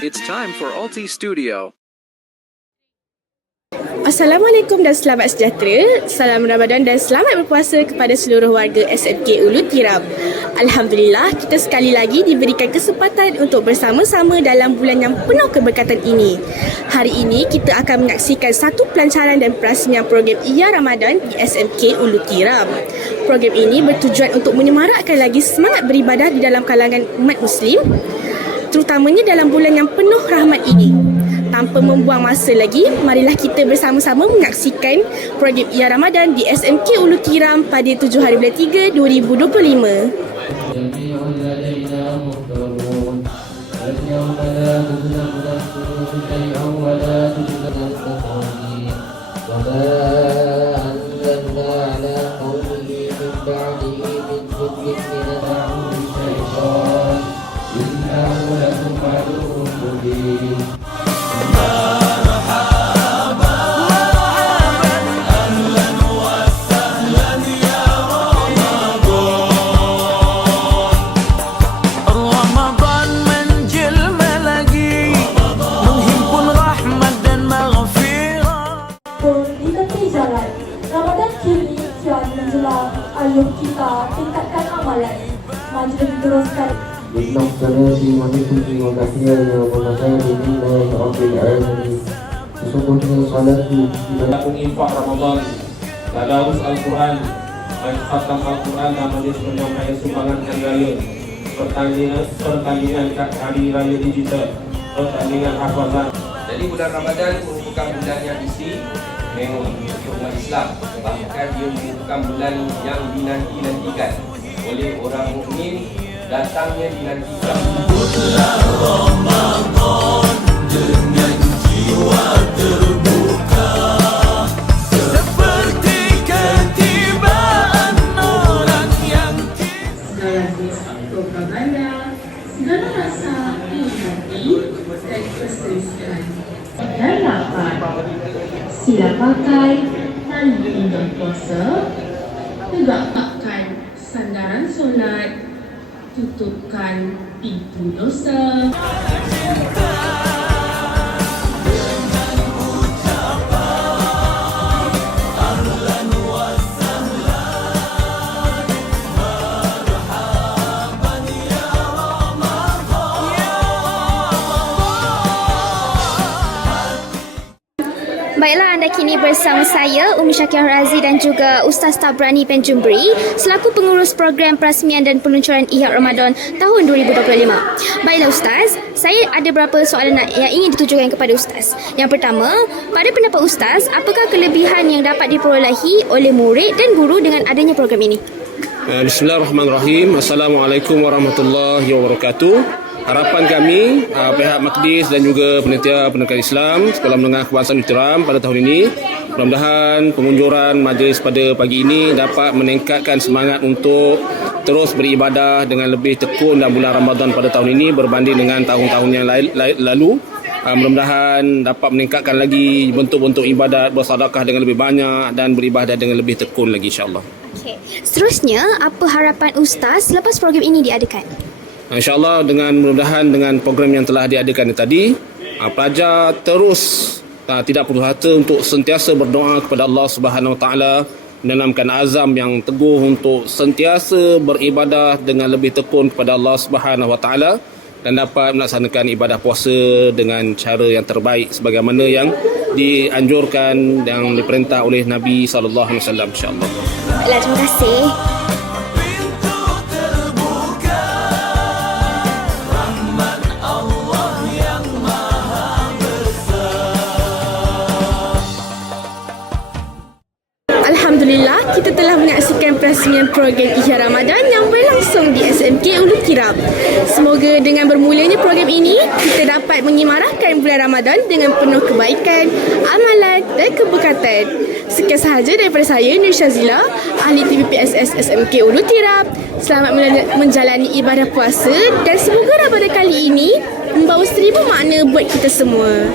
It's time for Alti Studio. Assalamualaikum dan selamat sejahtera. Salam Ramadan dan selamat berpuasa kepada seluruh warga SMK Ulu Tiram. Alhamdulillah, kita sekali lagi diberikan kesempatan untuk bersama-sama dalam bulan yang penuh keberkatan ini. Hari ini, kita akan menyaksikan satu pelancaran dan perasmian program Iya Ramadan di SMK Ulu Tiram. Program ini bertujuan untuk menyemarakkan lagi semangat beribadah di dalam kalangan umat Muslim, terutamanya dalam bulan yang penuh rahmat ini. Tanpa membuang masa lagi, marilah kita bersama-sama menyaksikan projek Ia Ramadan di SMK Ulu Tiram pada 7 hari bulan 3 2025. ayo kita tingkatkan amalan. Maju dan teruskan. Bismillah salati wa nusuki wa tahiyyati wa barakatuh lillahi rabbil alamin Sesungguhnya salatu melakukan infak Ramadan Tadarus Al-Quran dan khatam Al-Quran dan majlis penyampaian sumbangan hari raya pertandingan pertandingan hari raya digital pertandingan hafazan Jadi bulan Ramadan merupakan bulan yang isi memang umat Islam. Bahkan dia merupakan bulan yang dinanti-nantikan oleh orang mukmin datangnya dinantikan Seperti ketibaan orang yang propaganda, segala rasa iri hati dan perselisihan. Dan lapan, sila pakai tali dan puasa, tegakkan sandaran solat, tutupkan pintu dosa. Baiklah anda kini bersama saya Umi Syakir Razi dan juga Ustaz Tabrani Penjumbri selaku pengurus program perasmian dan peluncuran Ihya Ramadan tahun 2025. Baiklah Ustaz, saya ada beberapa soalan yang ingin ditujukan kepada Ustaz. Yang pertama, pada pendapat Ustaz, apakah kelebihan yang dapat diperolehi oleh murid dan guru dengan adanya program ini? Bismillahirrahmanirrahim. Assalamualaikum warahmatullahi wabarakatuh. Harapan kami uh, pihak Makdis dan juga penitia pendidikan Islam Sekolah Menengah Kebangsaan Utiram pada tahun ini mudah-mudahan pengunjuran majlis pada pagi ini dapat meningkatkan semangat untuk terus beribadah dengan lebih tekun dalam bulan Ramadan pada tahun ini berbanding dengan tahun-tahun yang lalu Uh, mudah-mudahan dapat meningkatkan lagi bentuk-bentuk ibadat bersedekah dengan lebih banyak dan beribadah dengan lebih tekun lagi insya-Allah. Okey. Seterusnya, apa harapan Ustaz selepas program ini diadakan? InsyaAllah dengan mudah-mudahan dengan program yang telah diadakan tadi ah, Pelajar terus ah, tidak perlu hati untuk sentiasa berdoa kepada Allah Subhanahu Taala menanamkan azam yang teguh untuk sentiasa beribadah dengan lebih tekun kepada Allah Subhanahu Wa Taala dan dapat melaksanakan ibadah puasa dengan cara yang terbaik sebagaimana yang dianjurkan yang diperintah oleh Nabi sallallahu alaihi wasallam insya-Allah. Terima kasih. Telah menyaksikan perasmian program Ihya Ramadan yang berlangsung di SMK Ulu Tiram. Semoga dengan bermulanya program ini, kita dapat menyemarakkan bulan Ramadan dengan penuh kebaikan, amalan dan keberkatan. Sekian sahaja daripada saya, Nur Syazila, ahli TVPSS SMK Ulu Tiram. Selamat menjala- menjalani ibadah puasa dan semoga Ramadan kali ini membawa seribu makna buat kita semua.